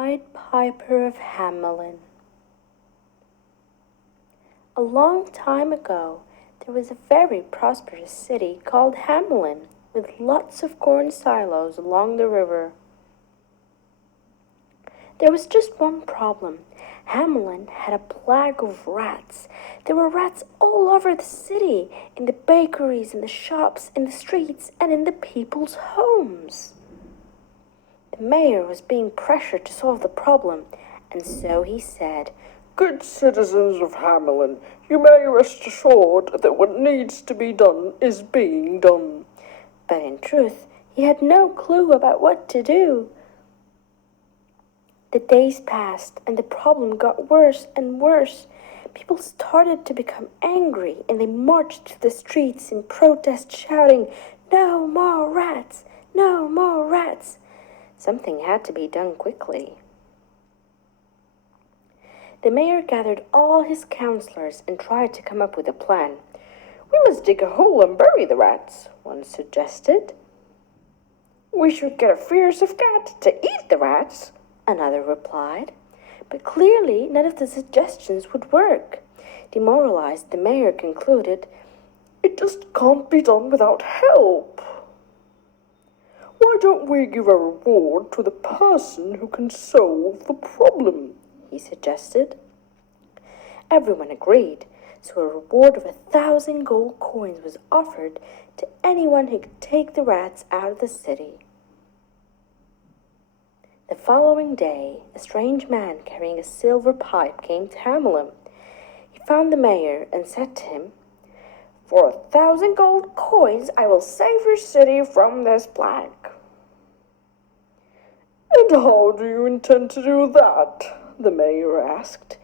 Pied Piper of Hamelin. A long time ago, there was a very prosperous city called Hamelin, with lots of corn silos along the river. There was just one problem. Hamelin had a plague of rats. There were rats all over the city, in the bakeries, in the shops, in the streets, and in the people's homes. The mayor was being pressured to solve the problem, and so he said, "Good citizens of Hamelin, you may rest assured that what needs to be done is being done." But in truth, he had no clue about what to do. The days passed, and the problem got worse and worse. People started to become angry, and they marched to the streets in protest, shouting, "No more rats! No more rats!" Something had to be done quickly. The mayor gathered all his councillors and tried to come up with a plan. "We must dig a hole and bury the rats," one suggested. "We should get a fierce cat to eat the rats," another replied. But clearly none of the suggestions would work. Demoralized, the mayor concluded, "It just can't be done without help. Why don't we give a reward to the person who can solve the problem?" he suggested. Everyone agreed, so a reward of 1,000 gold coins was offered to anyone who could take the rats out of the city. The following day, a strange man carrying a silver pipe came to Hamelin. He found the mayor and said to him, "For 1,000 gold coins, I will save your city from this plague." "And how do you intend to do that?" the mayor asked.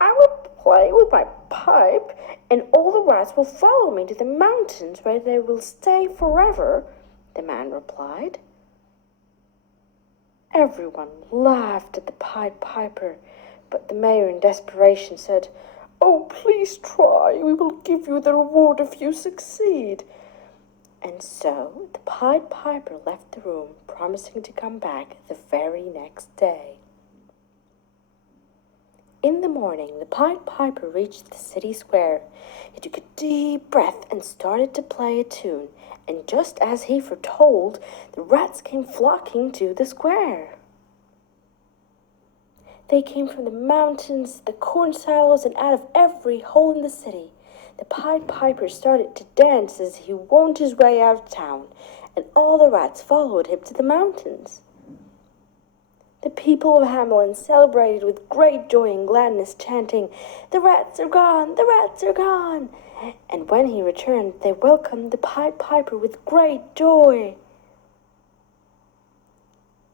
"I will play with my pipe, and all the rats will follow me to the mountains where they will stay forever," the man replied. Everyone laughed at the Pied Piper, but the mayor in desperation said, "Oh, please try. We will give you the reward if you succeed." And so the Pied Piper left the room, promising to come back the very next day. In the morning, the Pied Piper reached the city square. He took a deep breath and started to play a tune, and just as he foretold, the rats came flocking to the square. They came from the mountains, the corn silos, and out of every hole in the city. The Pied Piper started to dance as he wound his way out of town, and all the rats followed him to the mountains. The people of Hamelin celebrated with great joy and gladness, chanting, "The rats are gone! The rats are gone!" And when he returned, they welcomed the Pied Piper with great joy.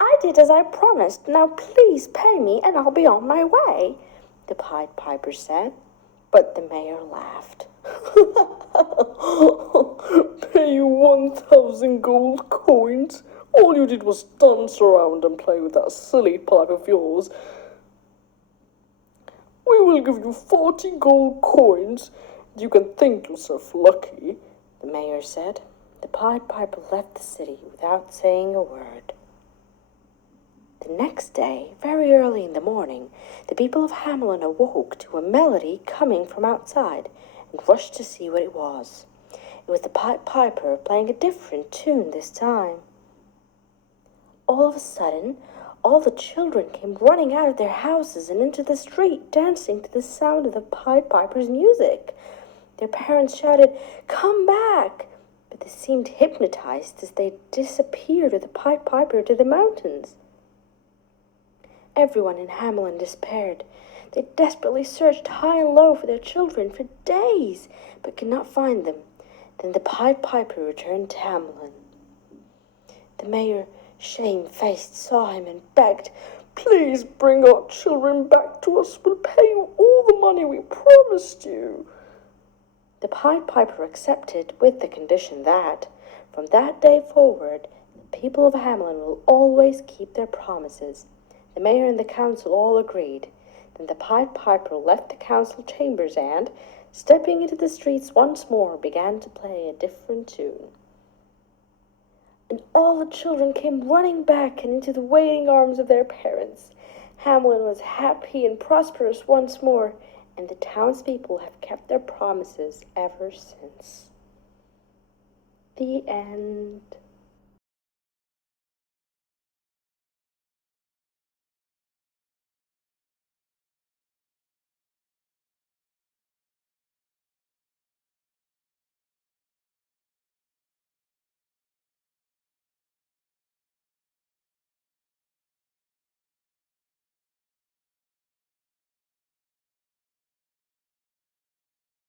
"I did as I promised. Now please pay me and I'll be on my way," the Pied Piper said. But the mayor laughed. "Pay you 1,000 gold coins? All you did was dance around and play with that silly pipe of yours. We will give you 40 gold coins. You can think yourself lucky," the mayor said. The Pied Piper left the city without saying a word. The next day, very early in the morning, the people of Hamelin awoke to a melody coming from outside and rushed to see what it was. It was the Pied Piper playing a different tune this time. All of a sudden, all the children came running out of their houses and into the street, dancing to the sound of the Pied Piper's music. Their parents shouted, "Come back!" but they seemed hypnotized as they disappeared with the Pied Piper to the mountains. Everyone in Hamelin despaired. They desperately searched high and low for their children for days, but could not find them. Then the Pied Piper returned to Hamelin. The mayor, shamefaced, saw him and begged, "Please bring our children back to us. We'll pay you all the money we promised you." The Pied Piper accepted, with the condition that, from that day forward, the people of Hamelin will always keep their promises. The mayor and the council all agreed. Then the Pied Piper left the council chambers and, stepping into the streets once more, began to play a different tune. and all the children came running back and into the waiting arms of their parents. Hamelin was happy and prosperous once more, and the townspeople have kept their promises ever since. The end.